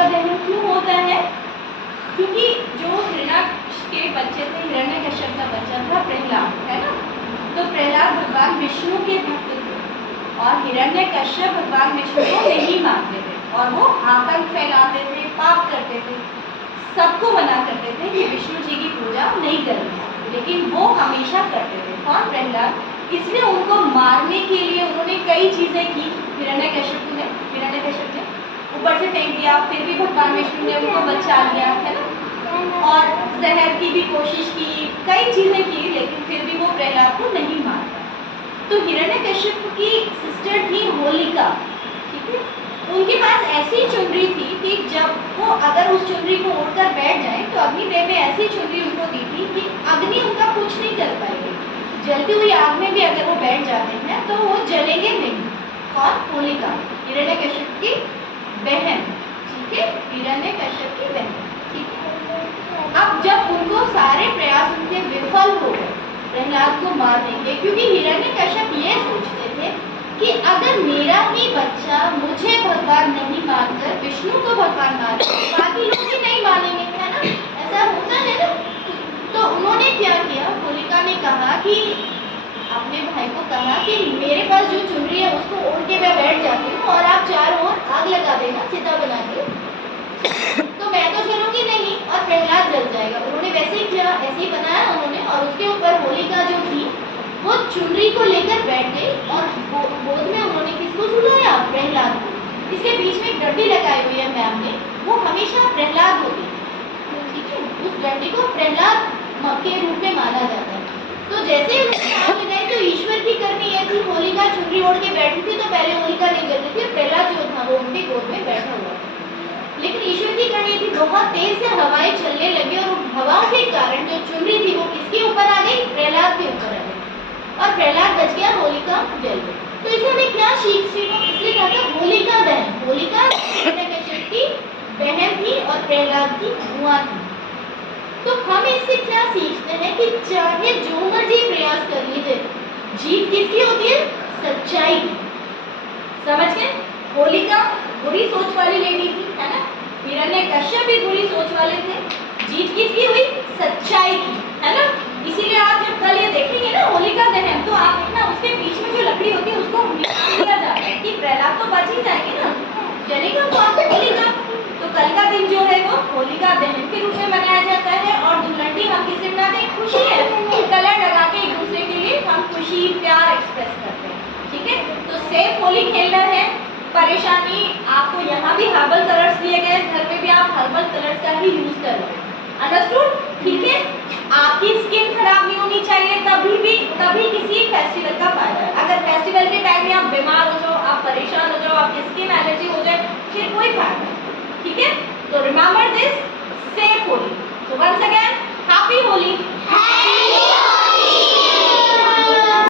होलिका दहन क्यों होता है? क्योंकि जो हिरण्याकश्यप के बच्चे थे, हिरण्यकश्यप का बच्चा था प्रहलाद, है ना। तो प्रहलाद भगवान विष्णु के भक्त थे और हिरण्यकश्यप भगवान विष्णु को नहीं मानते थे और वो आतंक फैलाते थे, पाप करते थे, सबको मना करते थे कि विष्णु जी की पूजा नहीं करनी, लेकिन वो हमेशा करते थे। कौन? प्रहलाद। इसलिए उनको मारने के लिए उन्होंने कई चीजें की। हिरण्यकश्यप ने ऊपर से फेंक दिया, फिर भी भगवान विष्णु ने उनको बचा लिया, है ना। और जहर की भी कोशिश की, कई चीजें की, लेकिन फिर भी वो प्रहलाद को नहीं मारता। तो हिरण्यकश्यप की सिस्टर थी होलिका, ठीक है। उनके पास ऐसी चुनरी थी कि जब वो अगर उस चुनरी को ओढ़कर बैठ जाए तो अग्निदेव ने ऐसी चुनरी उनको दी थी कि अग्नि उनका कुछ नहीं कर पाएगी। जलती हुई आग में भी अगर वो बैठ जाते हैं तो वो जलेंगे नहीं। कौन? होलिका, हिरण्यकश्यप की बहन, ठीक है, हिरण्यकश्यप की बहन, ठीक है। अब जब उनको सारे प्रयास उनके विफल हो गए प्रहलाद को मारने के, क्योंकि हिरण्यकश्यप ये सोचते थे कि अगर मेरा ही बच्चा मुझे भगवान नहीं मानकर विष्णु को भगवान मान, बाकी लोग भी नहीं मानेंगे, है ना, ऐसा होता है ना। तो उन्होंने क्या किया, होलिका ने कहा कि अपने भाई को कहा कि मेरे पास जो चुनरी है उसको ओढ़ के मैं बैठ जाती हूँ और आप चारों ओर आग लगा देना चिता बना के, तो मैं तो चलूंगी नहीं और प्रहलाद जल जाएगा। उन्होंने वैसे ही किया, ऐसे ही बनाया उन्होंने, और उसके ऊपर होलिका जो थी वो चुनरी को लेकर बैठ गई और गोद में उन्होंने किसको सुलाया? प्रहलाद को। इसके बीच में एक डंडी लगाई हुई है मैम ने, वो हमेशा प्रहलाद होती है, ठीक है। उस डंडी को प्रहलाद के रूप में माना जाता है। तो जैसे ही उन्होंने आग लगाई तो ईश्वर की करनी ये थी, होलिका चुनरी ओढ़ के बैठी थी तो पहले होलिका नहीं जलती थी, प्रहलाद जो था वो उनके गोद में बैठा हुआ था। लेकिन ईश्वर की करनी थी, बहुत तेज से हवाएं चलने लगी और हवाओं के कारण जो चुनरी थी वो किसके ऊपर आ गई? प्रहलाद के ऊपर आ गई और प्रहलाद बच गया, होलिका जल गई। तो इसे हमें क्या सीखो? इसलिए कहा था होलिका दहन। होलिका हिरण्यकश्यप की बहन थी और प्रहलाद की बुआ थी। तो हम इससे क्या सीखते हैं कि चाहे जो मर्जी प्रयास कर लीजिए, जीत किसकी होती है? सच्चाई की। समझ गए? होलिका बुरी सोच वाली लेडी थी, है ना। हिरण्यकश्यप भी बुरी सोच वाले थे, जीत किसकी हुई? सच्चाई की, है ना। इसीलिए आप जब कल ये देखेंगे ना होलिका दहन, तो आप देखना उसके बीच में जो लकड़ी होती है उसको निकाल दिया जाता है कि प्रहलाद तो बच ही जाएंगे ना, जलेगा तो आपको होलिका। तो कल का दिन जो है वो होलिका दहन के रूप में मनाया जाता है। और धुलंडी हम किसे मनाते हैं? खुशी है, कलर लगा के एक दूसरे के लिए हम खुशी प्यार एक्सप्रेस करते हैं, ठीक है। तो सेफ होली खेलना है। परेशानी आपको यहाँ भी हर्बल कलर्स दिए गए, घर में भी आप हर्बल कलर्स का ही यूज करें, अंडरस्टूड, ठीक है। आपकी स्किन खराब नहीं होनी चाहिए, तभी किसी फेस्टिवल का फायदा है। अगर फेस्टिवल के टाइम में आप बीमार हो जाओ, आप परेशान हो जाओ, आपकी स्किन एलर्जी हो जाए, फिर कोई फायदा नहीं, ठीक है। तो remember this, safe Holi. So once again happy Holi.